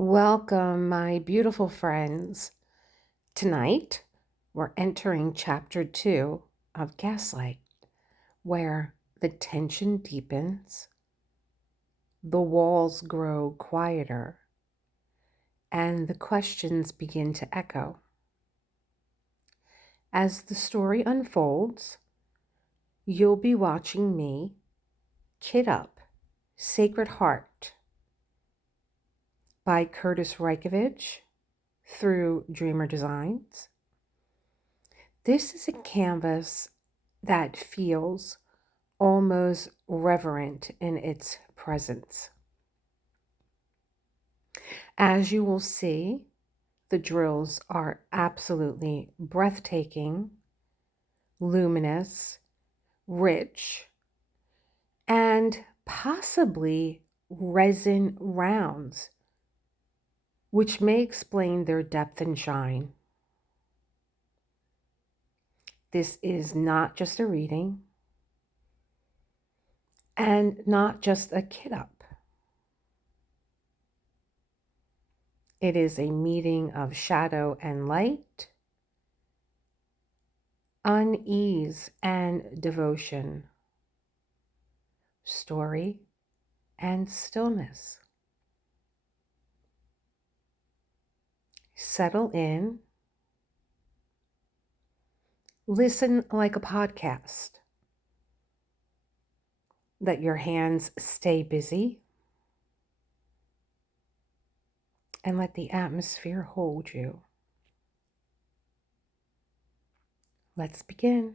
Welcome, my beautiful friends. Tonight, we're entering chapter 2 of Gaslight, where the tension deepens, the walls grow quieter, and the questions begin to echo. As the story unfolds, you'll be watching me Kid Up, Sacred Heart by Curtis Reikovich through Dreamer Designs. This is a canvas that feels almost reverent in its presence. As you will see, the drills are absolutely breathtaking, luminous, rich, and possibly resin rounds, which may explain their depth and shine. This is not just a reading and not just a kid up. It is a meeting of shadow and light, unease and devotion, story and stillness. Settle in. Listen like a podcast. Let your hands stay busy. And let the atmosphere hold you. Let's begin.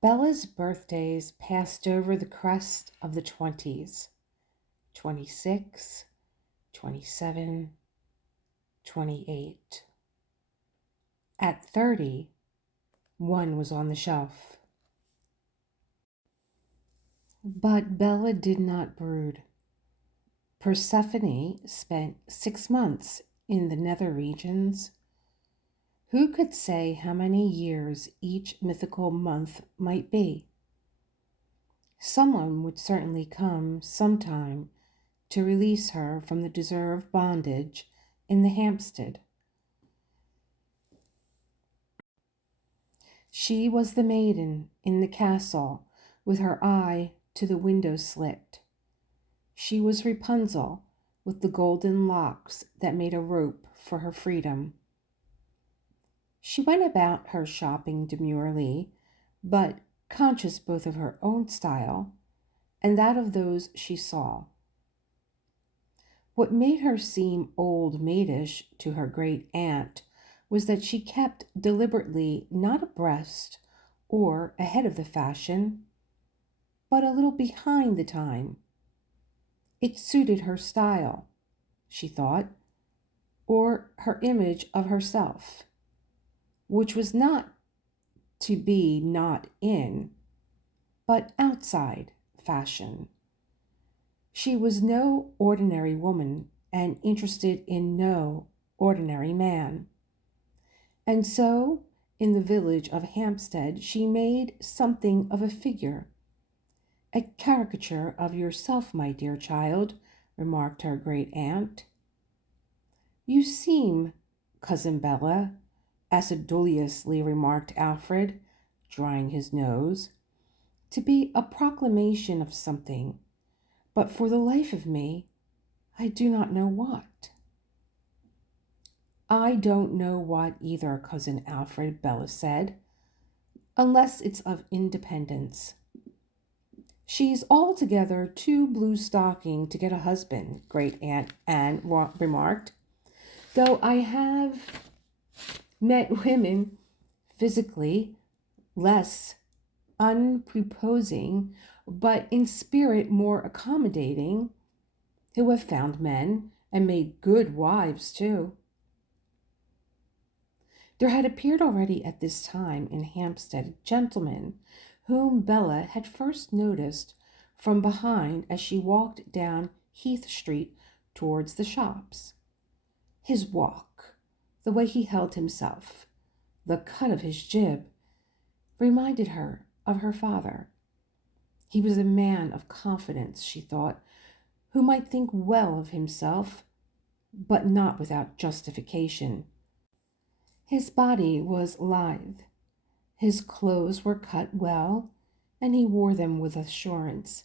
Bella's birthdays passed over the crest of the 20s. 26, 27, 28. At 30, one was on the shelf. But Bella did not brood. Persephone spent 6 months in the nether regions. Who could say how many years each mythical month might be? Someone would certainly come sometime to release her from the deserved bondage in the Hampstead. She was the maiden in the castle with her eye to the window slit. She was Rapunzel with the golden locks that made a rope for her freedom. She went about her shopping demurely, but conscious both of her own style and that of those she saw. What made her seem old maidish to her great aunt was that she kept deliberately not abreast or ahead of the fashion, but a little behind the time. It suited her style, she thought, or her image of herself, which was not to be not in, but outside fashion. She was no ordinary woman and interested in no ordinary man. And so, in the village of Hampstead, she made something of a figure. A caricature of yourself, my dear child, remarked her great aunt. You seem, Cousin Bella, acidulously remarked Alfred, drying his nose, to be a proclamation of something, but for the life of me, I do not know what. I don't know what either, Cousin Alfred, Bella said, unless it's of independence. She's altogether too blue-stocking to get a husband, Great Aunt Anne remarked, though I have met women physically less unpreposing, but in spirit more accommodating, who have found men and made good wives too. There had appeared already at this time in Hampstead a gentleman whom Bella had first noticed from behind as she walked down Heath Street towards the shops. His walk, the way he held himself, the cut of his jib, reminded her of her father. He was a man of confidence, she thought, who might think well of himself, but not without justification. His body was lithe, his clothes were cut well, and he wore them with assurance.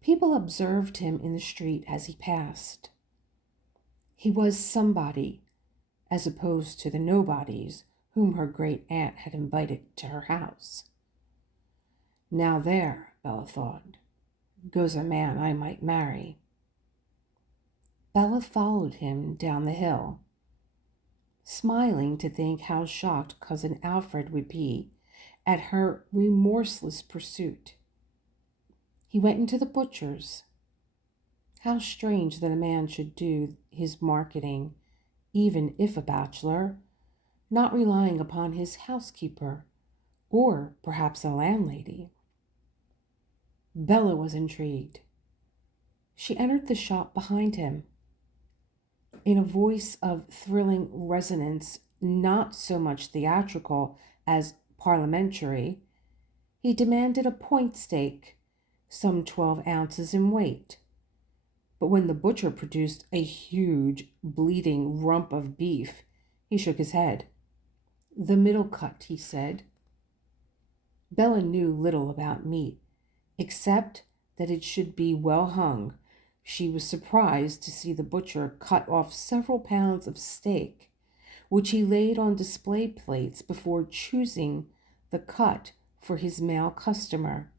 People observed him in the street as he passed. He was somebody, as opposed to the nobodies whom her great aunt had invited to her house. Now there, Bella thought, goes a man I might marry. Bella followed him down the hill, smiling to think how shocked Cousin Alfred would be at her remorseless pursuit. He went into the butcher's. How strange that a man should do his marketing, even if a bachelor, not relying upon his housekeeper, or perhaps a landlady. Bella was intrigued. She entered the shop behind him. In a voice of thrilling resonance, not so much theatrical as parliamentary, he demanded a point steak, some 12 ounces in weight. But when the butcher produced a huge, bleeding rump of beef, he shook his head. The middle cut, he said. Bella knew little about meat, except that it should be well hung. She was surprised to see the butcher cut off several pounds of steak, which he laid on display plates before choosing the cut for his male customer.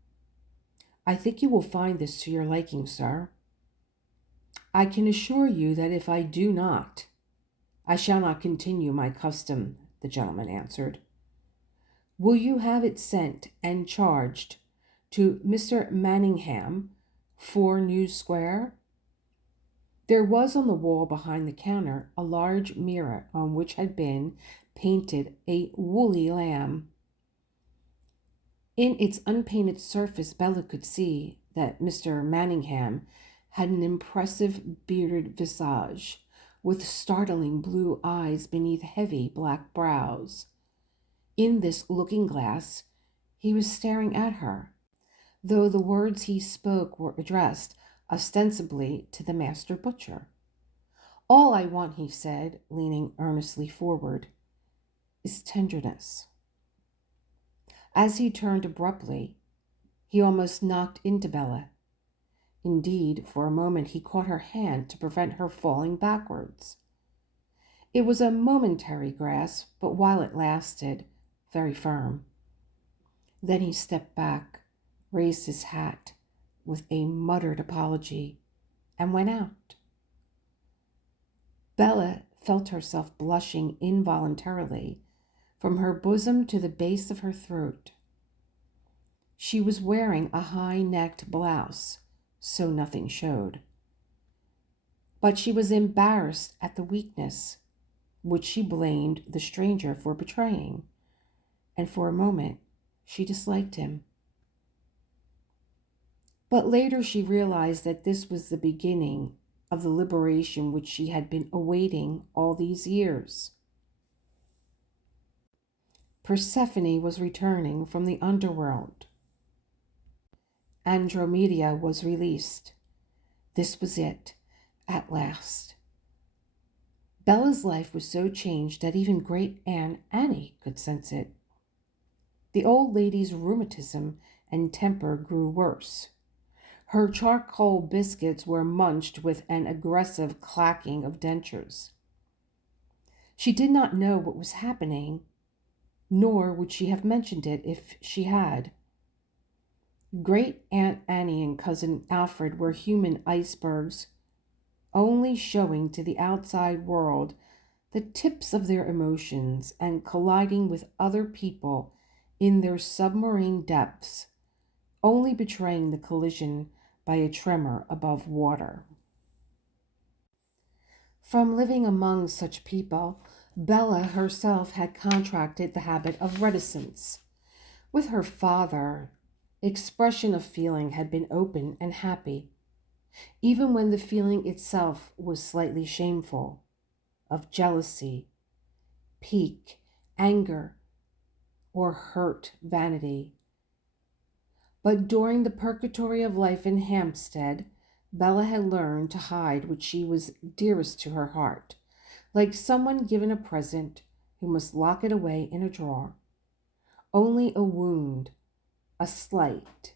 I think you will find this to your liking, sir. I can assure you that if I do not, I shall not continue my custom, the gentleman answered. Will you have it sent and charged to Mr. Manningham, 4 New Square? There was on the wall behind the counter a large mirror on which had been painted a woolly lamb. In its unpainted surface, Bella could see that Mr. Manningham had an impressive bearded visage, with startling blue eyes beneath heavy black brows. In this looking-glass, he was staring at her, though the words he spoke were addressed ostensibly to the master butcher. All I want, he said, leaning earnestly forward, is tenderness. As he turned abruptly, he almost knocked into Bella. Indeed, for a moment he caught her hand to prevent her falling backwards. It was a momentary grasp, but while it lasted, very firm. Then he stepped back, raised his hat with a muttered apology, and went out. Bella felt herself blushing involuntarily from her bosom to the base of her throat. She was wearing a high-necked blouse, so nothing showed. But she was embarrassed at the weakness, which she blamed the stranger for betraying, and for a moment she disliked him. But later she realized that this was the beginning of the liberation which she had been awaiting all these years. Persephone was returning from the underworld. Andromeda was released. This was it, at last. Bella's life was so changed that even Great Aunt Annie could sense it. The old lady's rheumatism and temper grew worse. Her charcoal biscuits were munched with an aggressive clacking of dentures. She did not know what was happening, nor would she have mentioned it if she had. Great Aunt Annie and Cousin Alfred were human icebergs, only showing to the outside world the tips of their emotions and colliding with other people in their submarine depths, only betraying the collision by a tremor above water. From living among such people, Bella herself had contracted the habit of reticence. With her father, expression of feeling had been open and happy, even when the feeling itself was slightly shameful, of jealousy, pique, anger, or hurt vanity. But during the purgatory of life in Hampstead, Bella had learned to hide what she was dearest to her heart, like someone given a present who must lock it away in a drawer. Only a wound, a slight,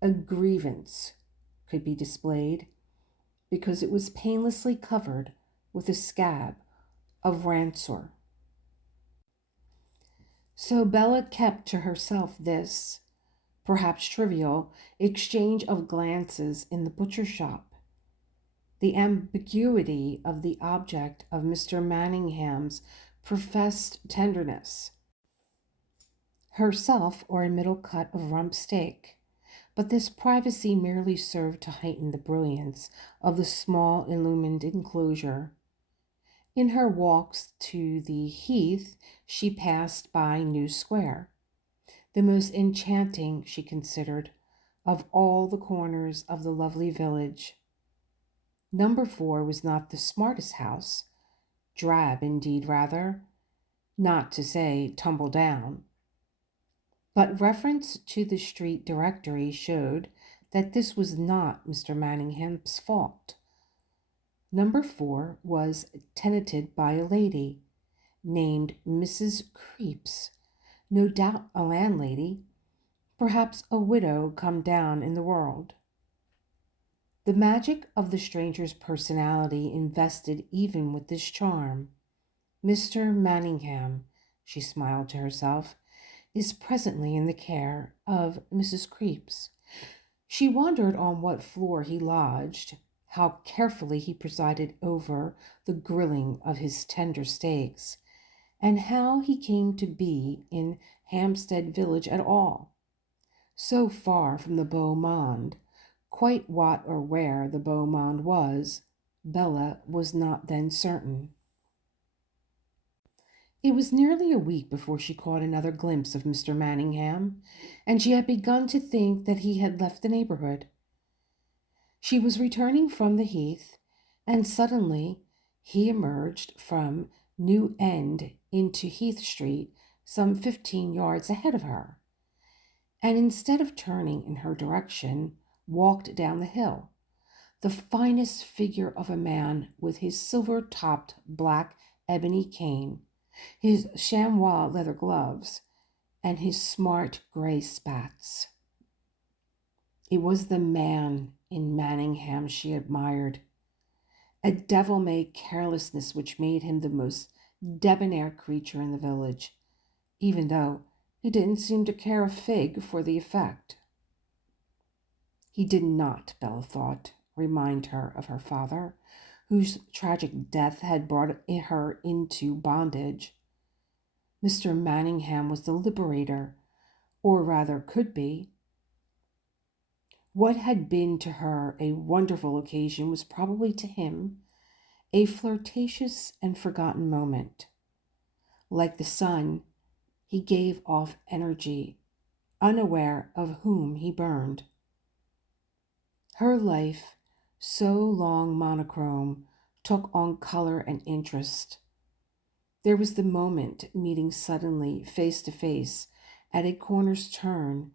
a grievance could be displayed because it was painlessly covered with a scab of rancor. So Bella kept to herself this, perhaps trivial, exchange of glances in the butcher shop. The ambiguity of the object of Mr. Manningham's professed tenderness, herself or a middle cut of rump steak. But this privacy merely served to heighten the brilliance of the small illumined enclosure. In her walks to the heath, she passed by New Square, the most enchanting, she considered, of all the corners of the lovely village. Number 4 was not the smartest house, drab indeed rather, not to say tumble down. But reference to the street directory showed that this was not Mr. Manningham's fault. Number 4 was tenanted by a lady named Mrs. Creeps, no doubt a landlady, perhaps a widow come down in the world. The magic of the stranger's personality invested even with this charm. Mr. Manningham, she smiled to herself, is presently in the care of Mrs. Creeps. She wondered on what floor he lodged, how carefully he presided over the grilling of his tender steaks, and how he came to be in Hampstead Village at all, so far from the beau monde. Quite what or where the beau monde was, Bella was not then certain. It was nearly a week before she caught another glimpse of Mr. Manningham, and she had begun to think that he had left the neighborhood. She was returning from the heath, and suddenly he emerged from New End into Heath Street some 15 yards ahead of her, and instead of turning in her direction, walked down the hill, the finest figure of a man with his silver-topped black ebony cane, his chamois leather gloves, and his smart gray spats. It was the man in Manningham she admired, a devil-may carelessness which made him the most debonair creature in the village, even though he didn't seem to care a fig for the effect. He did not, Bella thought, remind her of her father, whose tragic death had brought her into bondage. Mr. Manningham was the liberator, or rather could be. What had been to her a wonderful occasion was probably to him a flirtatious and forgotten moment. Like the sun, he gave off energy, unaware of whom he burned. Her life, so long monochrome, took on color and interest. There was the moment, meeting suddenly face to face at a corner's turn,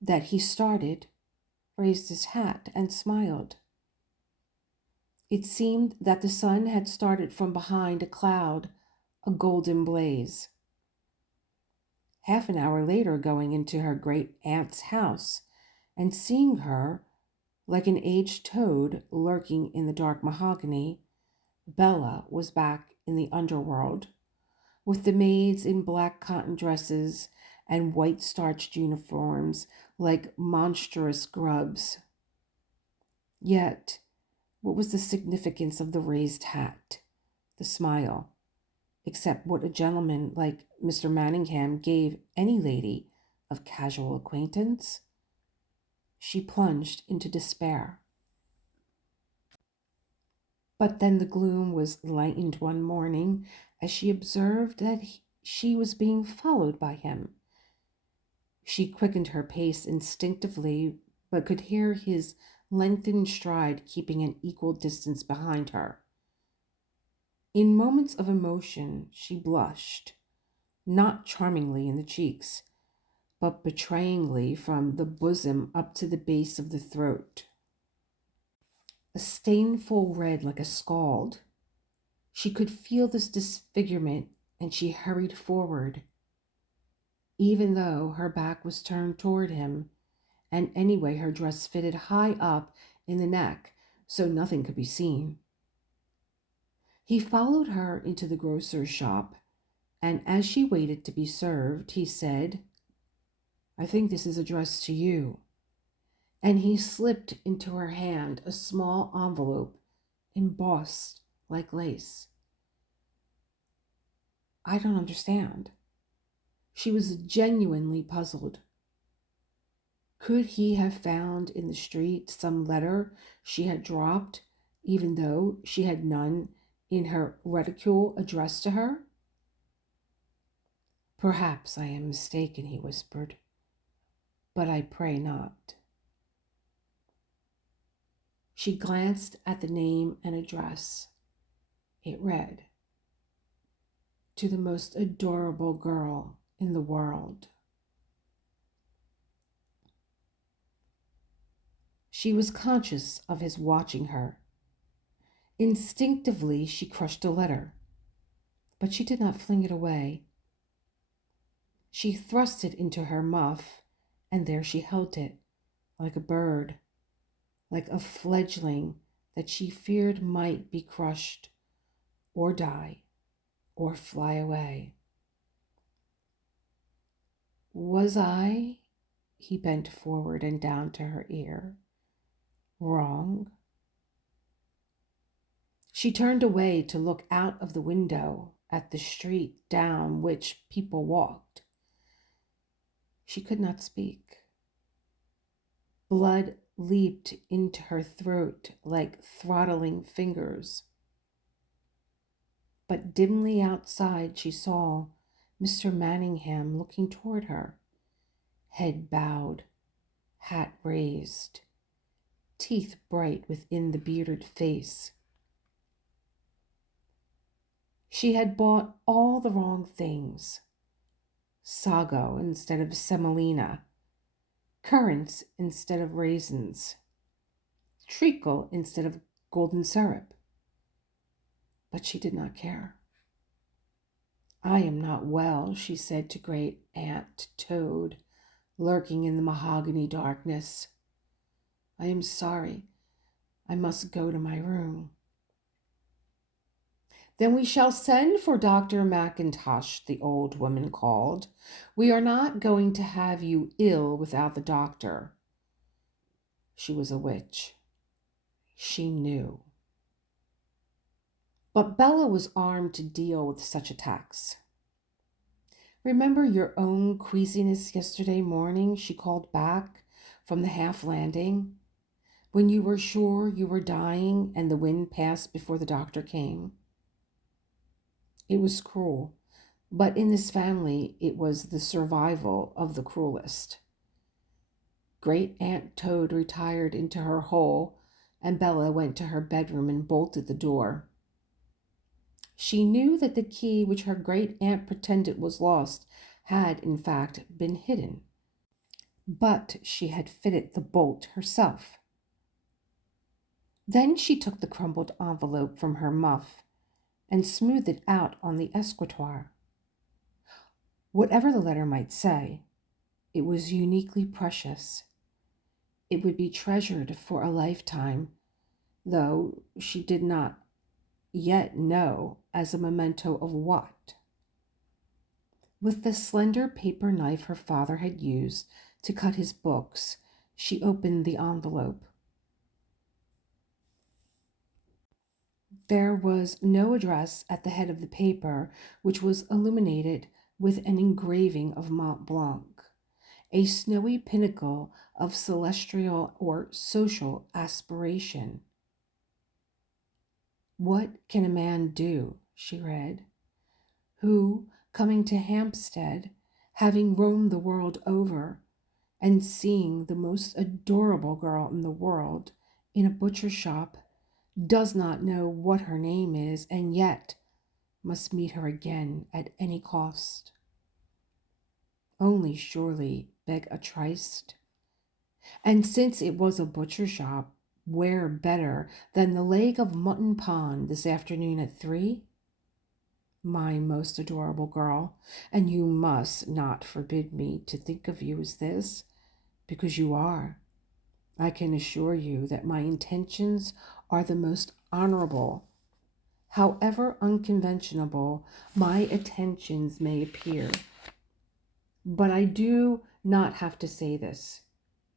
that he started, raised his hat, and smiled. It seemed that the sun had started from behind a cloud, a golden blaze. Half an hour later, going into her great aunt's house and seeing her, like an aged toad lurking in the dark mahogany, Bella was back in the underworld, with the maids in black cotton dresses and white starched uniforms like monstrous grubs. Yet, what was the significance of the raised hat, the smile, except what a gentleman like Mr. Manningham gave any lady of casual acquaintance? She plunged into despair. But then the gloom was lightened one morning as she observed that she was being followed by him. She quickened her pace instinctively, but could hear his lengthened stride keeping an equal distance behind her. In moments of emotion, she blushed, not charmingly in the cheeks, but betrayingly from the bosom up to the base of the throat. a stainful red like a scald. She could feel this disfigurement, and she hurried forward, even though her back was turned toward him, and anyway her dress fitted high up in the neck so nothing could be seen. He followed her into the grocer's shop, and as she waited to be served, he said, "I think this is addressed to you." And he slipped into her hand a small envelope embossed like lace. "I don't understand." She was genuinely puzzled. Could he have found in the street some letter she had dropped, even though she had none in her reticule addressed to her? "Perhaps I am mistaken," he whispered, "but I pray not." She glanced at the name and address. It read, "To the most adorable girl in the world." She was conscious of his watching her. Instinctively, she crushed the letter, but she did not fling it away. She thrust it into her muff, and there she held it, like a bird, like a fledgling that she feared might be crushed, or die, or fly away. Was I, he bent forward and down to her ear, wrong? She turned away to look out of the window at the street down which people walked. She could not speak. Blood leaped into her throat like throttling fingers. But dimly outside she saw Mr. Manningham looking toward her, head bowed, hat raised, teeth bright within the bearded face. She had bought all the wrong things. Sago instead of semolina, currants instead of raisins, treacle instead of golden syrup. But she did not care. "I am not well," she said to Great Aunt Toad, lurking in the mahogany darkness. "I am sorry. I must go to my room." "Then we shall send for Dr. McIntosh," the old woman called. "We are not going to have you ill without the doctor." She was a witch. She knew. But Bella was armed to deal with such attacks. "Remember your own queasiness yesterday morning," she called back from the half landing, "when you were sure you were dying and the wind passed before the doctor came? It was cruel, but in this family it was the survival of the cruelest." Great Aunt Toad retired into her hole, and Bella went to her bedroom and bolted the door. She knew that the key which her great aunt pretended was lost had, in fact, been hidden, but she had fitted the bolt herself. Then she took the crumpled envelope from her muff and smoothed it out on the escritoire. Whatever the letter might say, it was uniquely precious. It would be treasured for a lifetime, though she did not yet know as a memento of what. With the slender paper knife her father had used to cut his books, she opened the envelope. There was no address at the head of the paper, which was illuminated with an engraving of Mont Blanc, a snowy pinnacle of celestial or social aspiration. "What can a man do," she read, "who, coming to Hampstead, having roamed the world over, and seeing the most adorable girl in the world in a butcher's shop, does not know what her name is, and yet must meet her again at any cost? Only surely beg a tryst. And since it was a butcher shop, Where better than the Lake of Mutton Pond this afternoon at 3? My most adorable girl, and you must not forbid me to think of you as this, because you are. I can assure you that my intentions are the most honorable. However unconventional my attentions may appear. But I do not have to say this.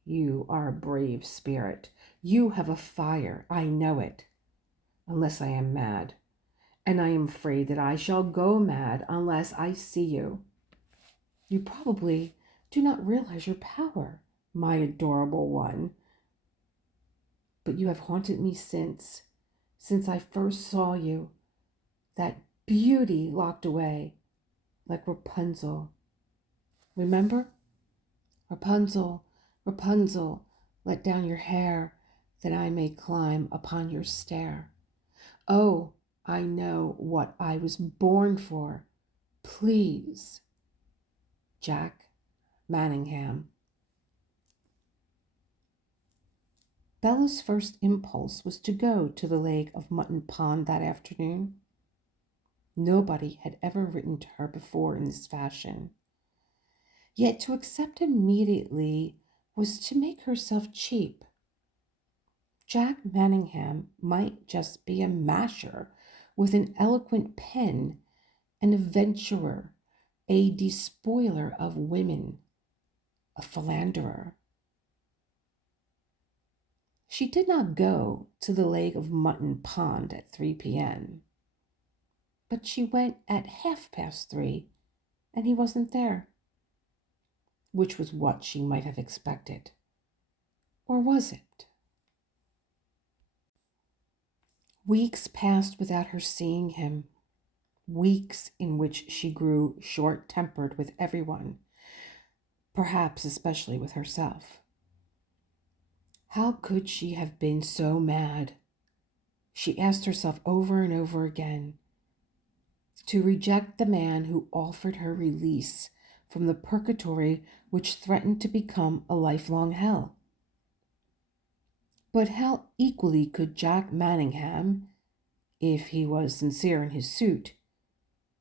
You are a brave spirit. You have a fire. I know it. Unless I am mad. And I am afraid that I shall go mad unless I see you. You probably do not realize your power, my adorable one. But you have haunted me since I first saw you, that beauty locked away, like Rapunzel. Remember? Rapunzel, Rapunzel, let down your hair, that I may climb upon your stair. Oh, I know what I was born for. Please. Jack Manningham. Bella's first impulse was to go to the Lake of Mutton Pond that afternoon. Nobody had ever written to her before in this fashion. Yet to accept immediately was to make herself cheap. Jack Manningham might just be a masher with an eloquent pen, an adventurer, a despoiler of women, a philanderer. She did not go to the Lake of Mutton Pond at 3 p.m., but she went at 3:30, and he wasn't there, which was what she might have expected. Or was it? Weeks passed without her seeing him, weeks in which she grew short-tempered with everyone, perhaps especially with herself. How could she have been so mad? She asked herself over and over again. To reject the man who offered her release from the purgatory which threatened to become a lifelong hell. But how equally could Jack Manningham, if he was sincere in his suit,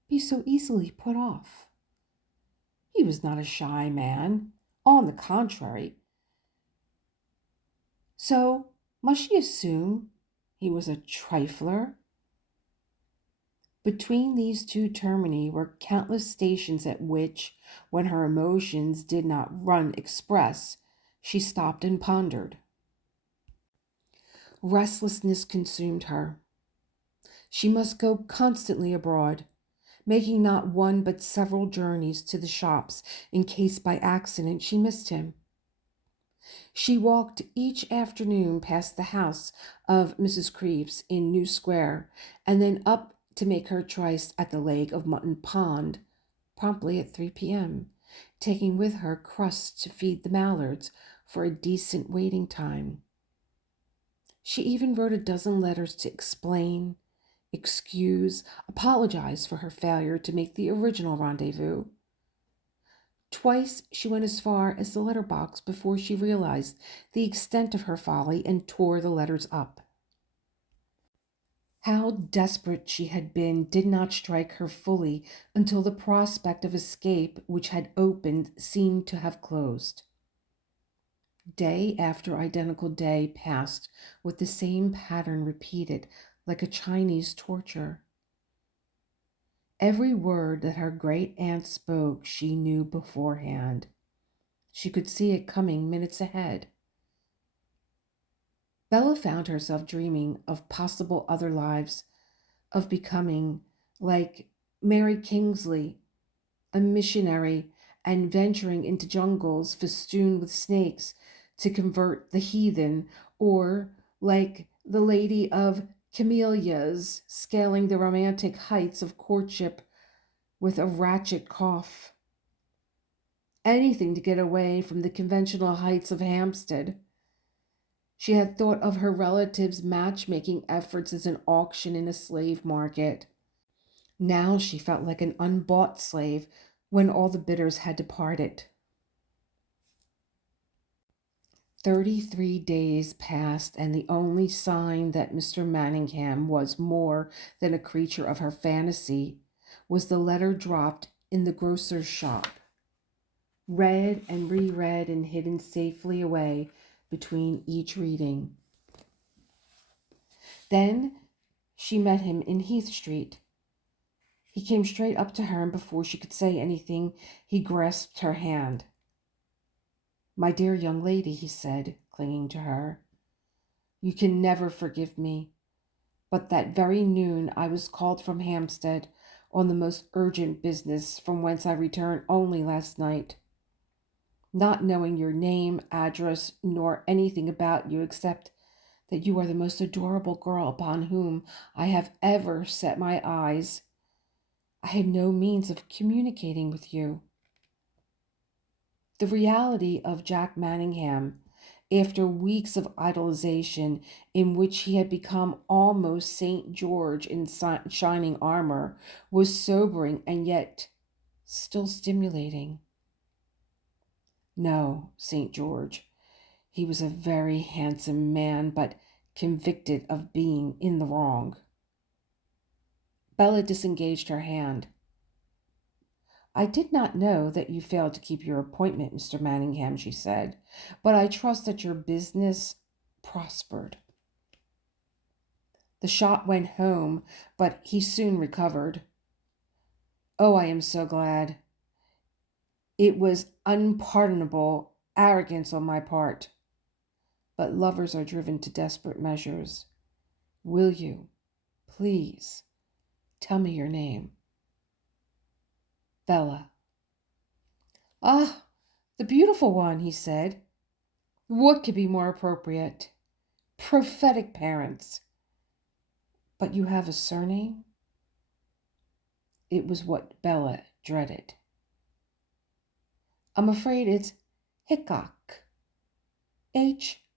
be so easily put off? He was not a shy man. On the contrary. So must she assume he was a trifler? Between these two termini were countless stations at which, when her emotions did not run express, she stopped and pondered. Restlessness consumed her. She must go constantly abroad, making not one but several journeys to the shops in case by accident she missed him. She walked each afternoon past the house of Mrs. Creeves in New Square, and then up to make her choice at the Lake of Mutton Pond, promptly at 3 p.m., taking with her crusts to feed the mallards for a decent waiting time. She even wrote a dozen letters to explain, excuse, apologize for her failure to make the original rendezvous. Twice she went as far as the letter box before she realized the extent of her folly and tore the letters up. How desperate she had been did not strike her fully until the prospect of escape which had opened seemed to have closed. Day after identical day passed with the same pattern repeated like a Chinese torture. Every word that her great aunt spoke she knew beforehand. She could see it coming minutes ahead. Bella found herself dreaming of possible other lives, of becoming like Mary Kingsley, a missionary, and venturing into jungles festooned with snakes to convert the heathen, or like the Lady of Camellias, scaling the romantic heights of courtship with a ratchet cough. Anything to get away from the conventional heights of Hampstead. She had thought of her relatives' matchmaking efforts as an auction in a slave market. Now she felt like an unbought slave when all the bidders had departed. 33 days passed, and the only sign that Mr. Manningham was more than a creature of her fantasy was the letter dropped in the grocer's shop, read and reread and hidden safely away between each reading. Then she met him in Heath Street. He came straight up to her, and before she could say anything, he grasped her hand. "My dear young lady," he said, clinging to her, "you can never forgive me, but that very noon I was called from Hampstead on the most urgent business, from whence I returned only last night. Not knowing your name, address, nor anything about you except that you are the most adorable girl upon whom I have ever set my eyes, I had no means of communicating with you. The reality of Jack Manningham, after weeks of idolization in which he had become almost St. George in shining armor, was sobering and yet still stimulating. No, St. George. He was a very handsome man, but convicted of being in the wrong. Bella disengaged her hand. "I did not know that you failed to keep your appointment, Mr. Manningham," she said, "but I trust that your business prospered." The shot went home, but he soon recovered. "Oh, I am so glad. It was unpardonable arrogance on my part. But lovers are driven to desperate measures. Will you, please, tell me your name?" "Bella." "Ah, the beautiful one," he said. "What could be more appropriate? Prophetic parents. But you have a surname?" It was what Bella dreaded. "I'm afraid it's Hickok. Hickok.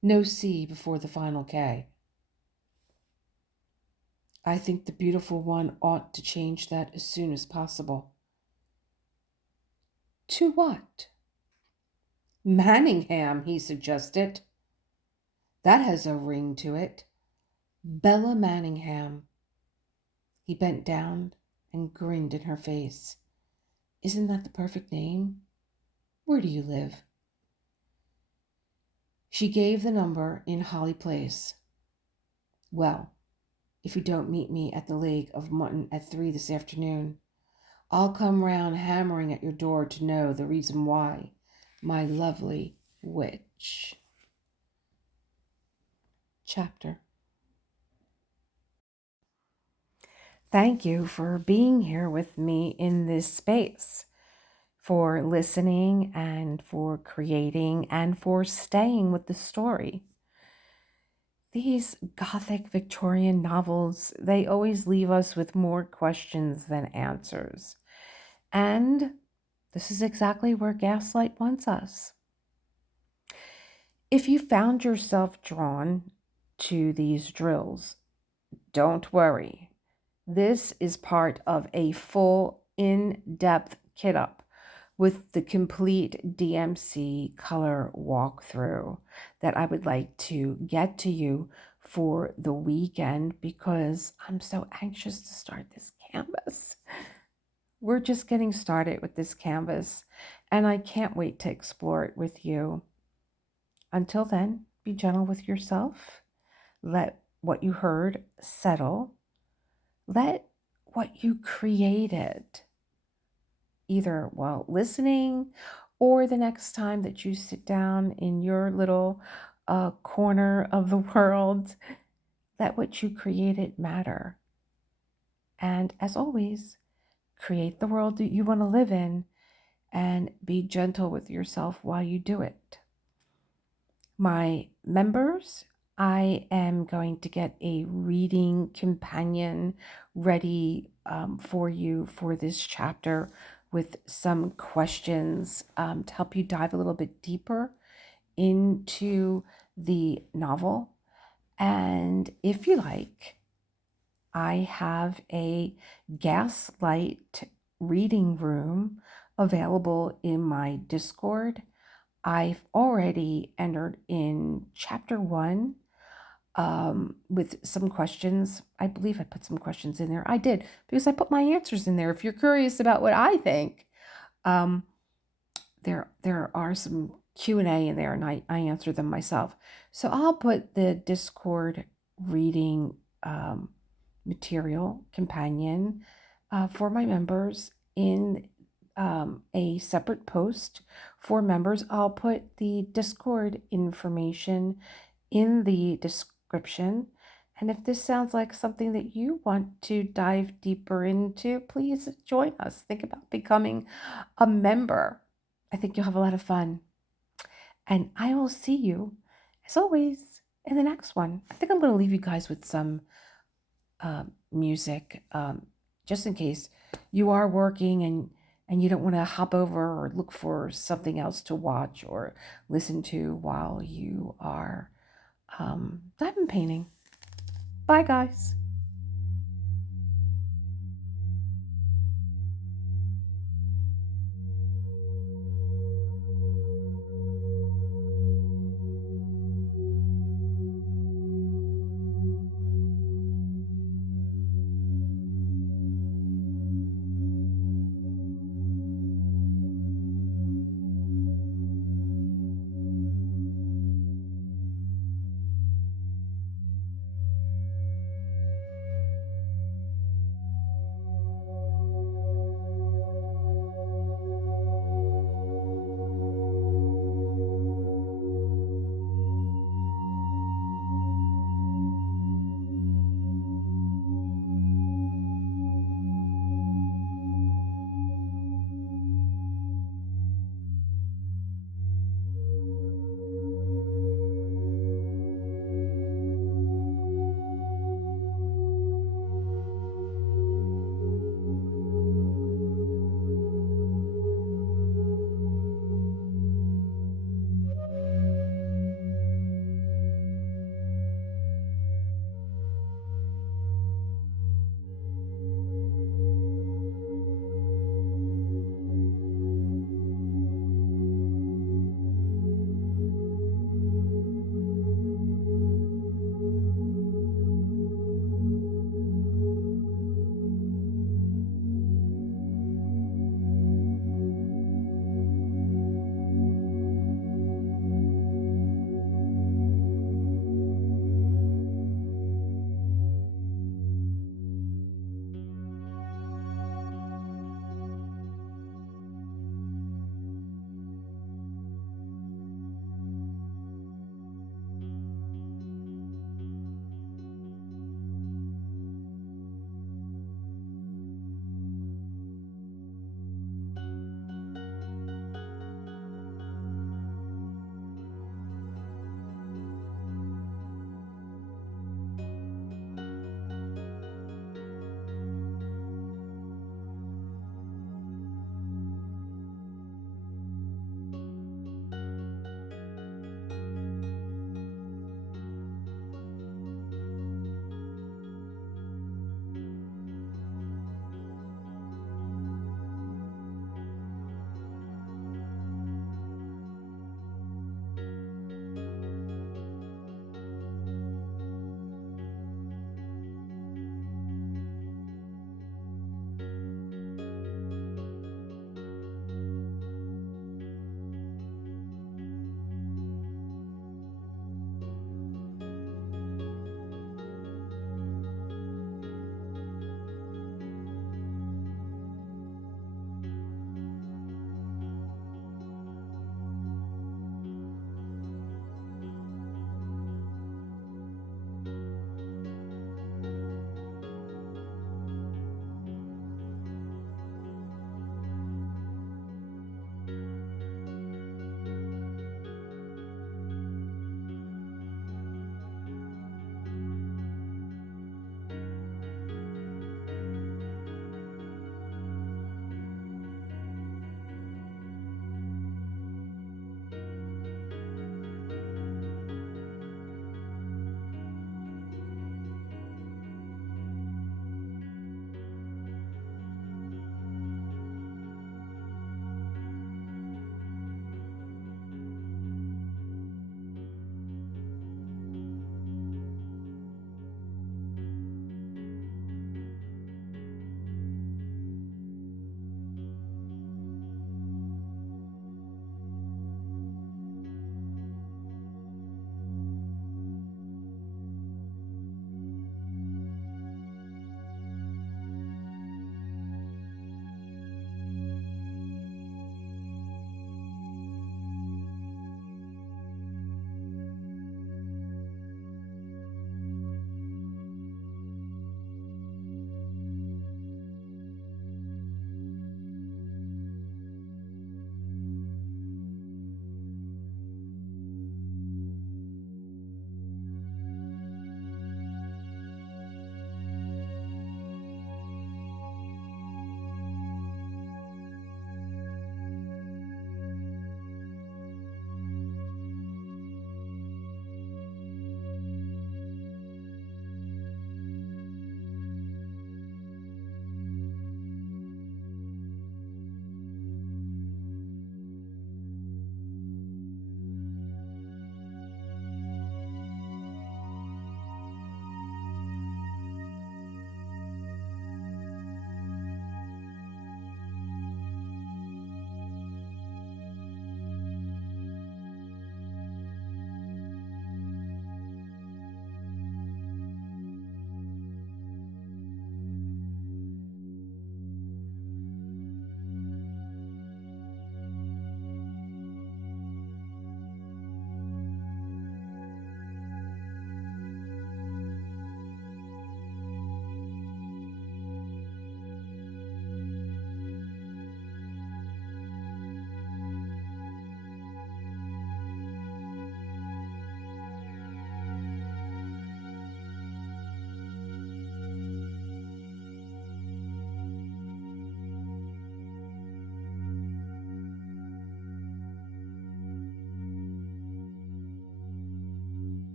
No C before the final K." "I think the beautiful one ought to change that as soon as possible." "To what?" "Manningham," he suggested. "That has a ring to it. Bella Manningham." He bent down and grinned in her face. "Isn't that the perfect name? Where do you live?" She gave the number in Holly Place. "Well, if you don't meet me at the leg of mutton at 3 this afternoon, I'll come round hammering at your door to know the reason why, my lovely witch." Chapter. Thank you for being here with me in this space, for listening and for creating and for staying with the story. These Gothic Victorian novels, they always leave us with more questions than answers. And this is exactly where Gaslight wants us. If you found yourself drawn to these drills, don't worry. This is part of a full, in-depth kit-up with the complete DMC color walkthrough that I would like to get to you for the weekend because I'm so anxious to start this canvas. We're just getting started with this canvas, and I can't wait to explore it with you. Until then, be gentle with yourself. Let what you heard settle. Let what you created, either while listening or the next time that you sit down in your little corner of the world, let what you created matter. And as always, create the world that you want to live in and be gentle with yourself while you do it. My members, I am going to get a reading companion ready for you for this chapter with some questions to help you dive a little bit deeper into the novel. And if you like, I have a Gaslight reading room available in my Discord. I've already entered in chapter 1 with some questions. I believe I put some questions in there. I did, because I put my answers in there. If you're curious about what I think, um, there are some Q&A in there, and I answer them myself. So I'll put the Discord reading material companion for my members in a separate post for members. I'll put the Discord information in the description. And if this sounds like something that you want to dive deeper into, please join us. Think about becoming a member. I think you'll have a lot of fun. And I will see you, as always, in the next one. I think I'm going to leave you guys with some music, just in case you are working and you don't want to hop over or look for something else to watch or listen to while you are diamond painting. Bye, guys.